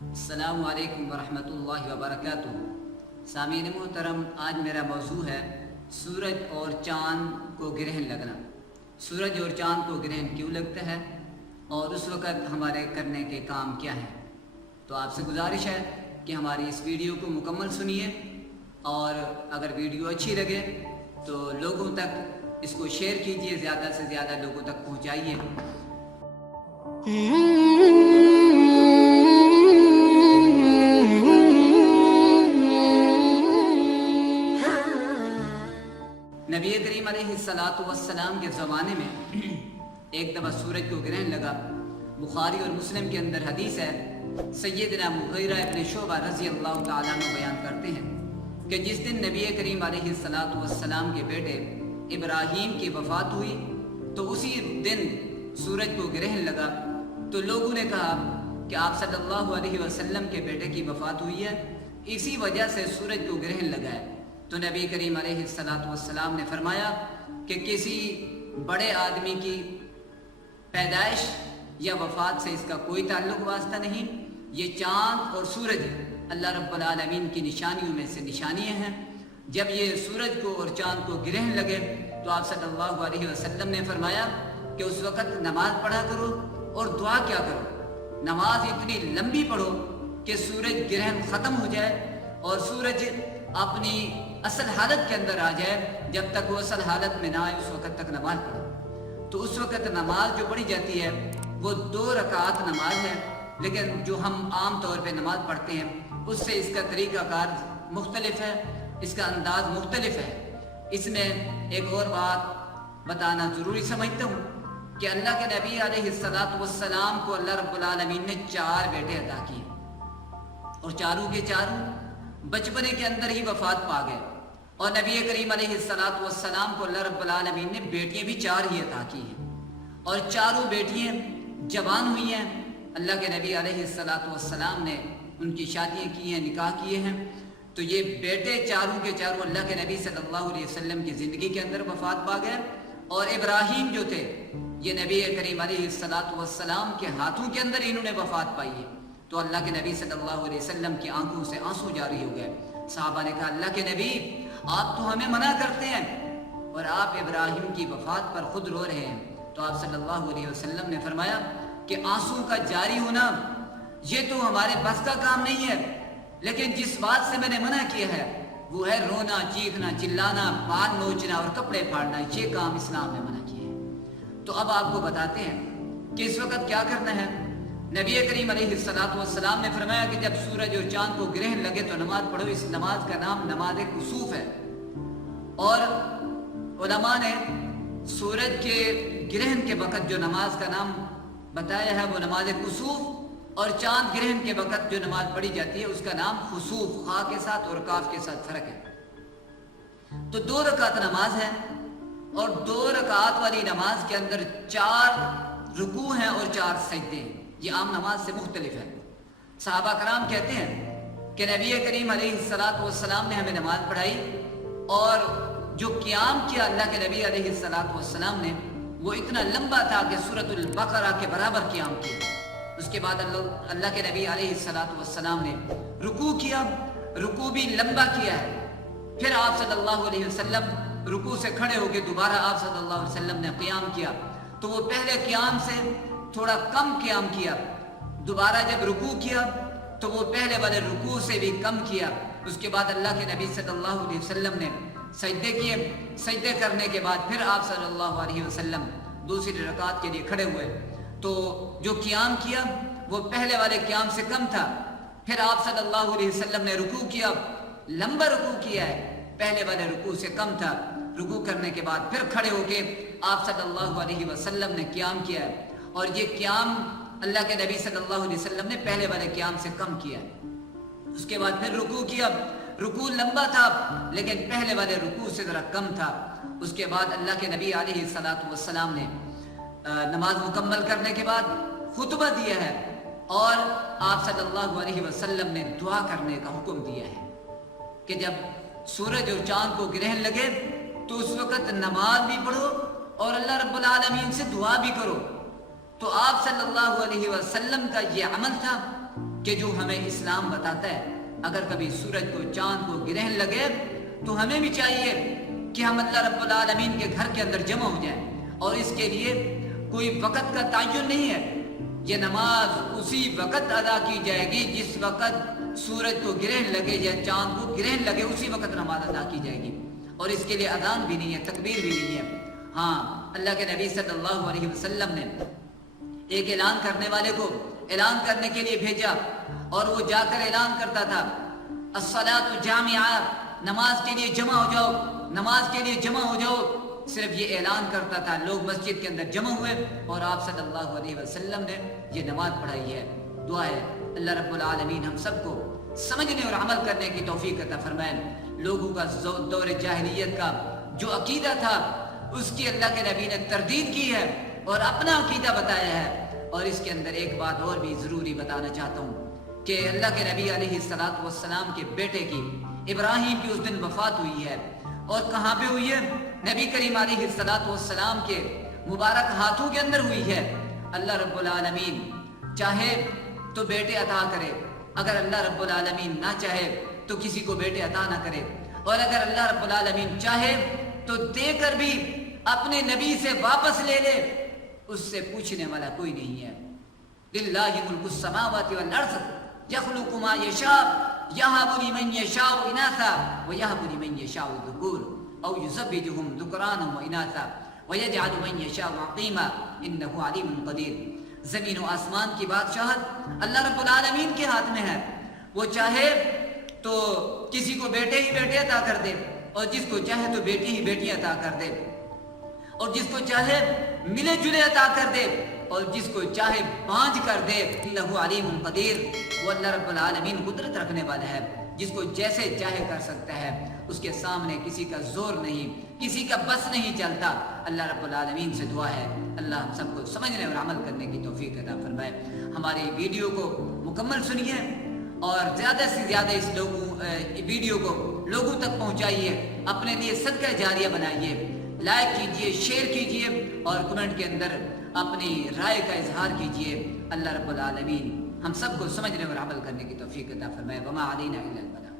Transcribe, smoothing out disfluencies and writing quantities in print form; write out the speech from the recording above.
السلام علیکم ورحمۃ اللہ وبرکاتہ۔ سامعین محترم، آج میرا موضوع ہے سورج اور چاند کو گرہن لگنا۔ سورج اور چاند کو گرہن کیوں لگتا ہے اور اس وقت ہمارے کرنے کے کام کیا ہیں؟ تو آپ سے گزارش ہے کہ ہماری اس ویڈیو کو مکمل سنیے، اور اگر ویڈیو اچھی لگے تو لوگوں تک اس کو شیئر کیجیے، زیادہ سے زیادہ لوگوں تک پہنچائیے۔ نبی کریم علیہ السلام کے زمانے میں ایک دفعہ سورج کو گرہن لگا۔ بخاری اور مسلم کے اندر حدیث ہے، سیدنا مغیرہ ابن شعبہ رضی اللہ تعالیٰ عنہ بیان کرتے ہیں کہ جس دن نبی کریم علیہ السلام کے بیٹے ابراہیم کی وفات ہوئی تو اسی دن سورج کو گرہن لگا۔ تو لوگوں نے کہا کہ آپ صلی اللہ علیہ وسلم کے بیٹے کی وفات ہوئی ہے، اسی وجہ سے سورج کو گرہن لگا ہے۔ تو نبی کریم علیہ السلام نے فرمایا کہ کسی بڑے آدمی کی پیدائش یا وفات سے اس کا کوئی تعلق واسطہ نہیں، یہ چاند اور سورج اللہ رب العالمین کی نشانیوں میں سے نشانیاں ہیں۔ جب یہ سورج کو اور چاند کو گرہن لگے تو آپ صلی اللہ علیہ وسلم نے فرمایا کہ اس وقت نماز پڑھا کرو اور دعا کیا کرو۔ نماز اتنی لمبی پڑھو کہ سورج گرہن ختم ہو جائے اور سورج اپنی اصل حالت کے اندر آ جائے۔ جب تک وہ اصل حالت میں نہ آئے اس وقت تک نماز پڑھو۔ تو اس وقت نماز جو پڑھی جاتی ہے وہ 2 رکعات نماز ہے، لیکن جو ہم عام طور پہ نماز پڑھتے ہیں اس سے اس کا طریقہ کار مختلف ہے، اس کا انداز مختلف ہے۔ اس میں ایک اور بات بتانا ضروری سمجھتا ہوں کہ اللہ کے نبی علیہ السلام کو اللہ رب العالمین نے 4 بیٹے عطا کیے، اور چاروں کے چاروں بچپنے کے اندر ہی وفات پا گئے، اور نبی کریم علیہ السلام کو اللہ رب العالمین نے بیٹیاں بھی 4 ہی عطا کی ہیں، اور چاروں بیٹیاں جوان ہوئی ہیں۔ اللہ کے نبی علیہ السلام نے ان کی شادیاں کی ہیں، نکاح کیے ہیں۔ تو یہ بیٹے چاروں کے چاروں اللہ کے نبی صلی اللہ علیہ وسلم کی زندگی کے اندر وفات پا گئے، اور ابراہیم جو تھے یہ نبی کریم علیہ السلام کے ہاتھوں کے اندر انہوں نے وفات پائی ہے۔ تو اللہ کے نبی صلی اللہ علیہ وسلم کی آنکھوں سے آنسو جاری ہو گئے۔ صحابہ نے کہا، اللہ کے نبی آپ تو ہمیں منع کرتے ہیں اور آپ ابراہیم کی وفات پر خود رو رہے ہیں۔ تو آپ صلی اللہ علیہ وسلم نے فرمایا کہ آنسو کا جاری ہونا یہ تو ہمارے بس کا کام نہیں ہے، لیکن جس بات سے میں نے منع کیا ہے وہ ہے رونا، چیخنا، چلانا، بال نوچنا اور کپڑے پھاڑنا، یہ کام اسلام میں منع کیا ہے۔ تو اب آپ کو بتاتے ہیں کہ اس وقت کیا کرنا ہے۔ نبی کریم علیہ السلام نے فرمایا کہ جب سورج اور چاند کو گرہن لگے تو نماز پڑھو۔ اس نماز کا نام نماز کسوف ہے، اور علماء نے سورج کے گرہن کے وقت جو نماز کا نام بتایا ہے وہ نماز کسوف، اور چاند گرہن کے وقت جو نماز پڑھی جاتی ہے اس کا نام خسوف، خا کے ساتھ اور کاف کے ساتھ فرق ہے۔ تو 2 رکعت نماز ہے، اور 2 رکعت والی نماز کے اندر 4 رکوع ہیں اور 4 سجدے ہیں۔ یہ عام نماز سے مختلف ہے۔ صحابہ کرام کہتے ہیں کہ نبی کریم علیہ السلام نے ہمیں نماز پڑھائی، اور جو قیام کیا اللہ کے نبی علیہ السلام نے وہ اتنا لمبا تھا کہ سورۃ البقرہ کے برابر قیام کیا۔ اس کے بعد اللہ کے نبی علیہ السلام نے رکوع کیا، رکوع بھی لمبا کیا ہے۔ پھر آپ صلی اللہ علیہ وسلم رکوع سے کھڑے ہو کے دوبارہ آپ صلی اللہ علیہ وسلم نے قیام کیا، تو وہ پہلے قیام سے تھوڑا کم قیام کیا۔ دوبارہ جب رکوع کیا تو وہ پہلے والے رکوع سے بھی کم کیا۔ اس کے بعد اللہ کے نبی صلی اللہ علیہ وسلم نے سجدے کیے۔ سجدے کرنے کے بعد پھر آپ صلی اللہ علیہ وسلم دوسری رکعت کے لیے کھڑے ہوئے، تو جو قیام کیا وہ پہلے والے قیام سے کم تھا۔ پھر آپ صلی اللہ علیہ وسلم نے رکوع کیا، لمبا رکوع کیا ہے، پہلے والے رکوع سے کم تھا۔ رکوع کرنے کے بعد پھر کھڑے ہو کے آپ صلی اللہ علیہ وسلم نے قیام کیا ہے، اور یہ قیام اللہ کے نبی صلی اللہ علیہ وسلم نے پہلے والے قیام سے کم کیا ہے۔ اس کے بعد پھر رکوع کیا، رکوع لمبا تھا لیکن پہلے والے رکوع سے ذرا کم تھا۔ اس کے بعد اللہ کے نبی علیہ السلام نے نماز مکمل کرنے کے بعد خطبہ دیا ہے، اور آپ صلی اللہ علیہ وسلم نے دعا کرنے کا حکم دیا ہے کہ جب سورج اور چاند کو گرہن لگے تو اس وقت نماز بھی پڑھو اور اللہ رب العالمین سے دعا بھی کرو۔ تو آپ صلی اللہ علیہ وسلم کا یہ عمل تھا کہ جو ہمیں اسلام بتاتا ہے اگر کبھی سورج کو چاند کو گرہن لگے تو ہمیں بھی چاہیے کہ ہم اللہ رب العالمین کے گھر کے اندر جمع ہو جائیں، اور اس کے لیے کوئی وقت کا تعین نہیں ہے، یہ نماز اسی وقت ادا کی جائے گی جس وقت سورج کو گرہن لگے یا چاند کو گرہن لگے، اسی وقت نماز ادا کی جائے گی، اور اس کے لیے اذان بھی نہیں ہے، تکبیر بھی نہیں ہے۔ ہاں، اللہ کے نبی صلی اللہ علیہ وسلم نے ایک اعلان کرنے والے کو اعلان کرنے کے لیے بھیجا، اور وہ جا کر اعلان کرتا تھا الصلاۃ جامعہ، نماز کے لیے جمع ہو جاؤ، نماز کے لیے جمع ہو جاؤ، صرف یہ اعلان کرتا تھا، لوگ مسجد کے اندر جمع ہوئے اور آپ صلی اللہ علیہ وسلم نے یہ نماز پڑھائی ہے۔ دعا ہے اللہ رب العالمین ہم سب کو سمجھنے اور عمل کرنے کی توفیق عطا فرمائے۔ لوگوں کا دور جاہلیت کا جو عقیدہ تھا اس کی اللہ کے نبی نے تردید کی ہے اور اپنا عقیدہ بتایا ہے، اور اس کے اندر ایک بات اور بھی ضروری بتانا چاہتا ہوں کہ اللہ کے نبی علیہ السلام کے بیٹے کی ابراہیم کی اس دن وفات ہوئی ہے، اور کہاں پہ ہوئی ہے؟ نبی کریم علیہ السلام کے مبارک ہاتھوں کے اندر ہوئی ہے۔ اللہ رب العالمین چاہے تو بیٹے عطا کرے، اگر اللہ رب العالمین نہ چاہے تو کسی کو بیٹے عطا نہ کرے، اور اگر اللہ رب العالمین چاہے تو دے کر بھی اپنے نبی سے واپس لے لے، اس سے پوچھنے والا کوئی نہیں ہے۔ للہ ملک السماوات والارض یخلق ما یشاء یہب لمن یشاء اناثا ویہب لمن یشاء الذکور او یزوجہم ذکرانا واناثا ویجعل من یشاء عقیما انہ علیم قدیر۔ زمین و آسمان کی بادشاہت اللہ رب العالمین کے ہاتھ میں ہے، وہ چاہے تو کسی کو بیٹے ہی بیٹے عطا کر دے، اور جس کو چاہے تو بیٹی ہی بیٹی عطا کر دے، اور جس کو چاہے ملے جلے عطا کر دے، اور جس کو چاہے بانجھ کر دے۔ انہ علیم قدیر، وہ اللہ رب العالمین قدرت رکھنے والا ہے، جس کو جیسے چاہے کر سکتا ہے، اس کے سامنے کسی کا زور نہیں، کسی کا بس نہیں چلتا۔ اللہ رب العالمین سے دعا ہے اللہ ہم سب کو سمجھنے اور عمل کرنے کی توفیق عطا فرمائے۔ ہماری ویڈیو کو مکمل سنیے اور زیادہ سے زیادہ اس ویڈیو کو لوگوں تک پہنچائیے، اپنے لیے صدقہ جاریہ بنائیے، لائک کیجئے، شیئر کیجئے، اور کمنٹ کے اندر اپنی رائے کا اظہار کیجئے۔ اللہ رب العالمین ہم سب کو سمجھنے اور عمل کرنے کی توفیق عطا فرمائے۔ وما علینا الا البلاغ۔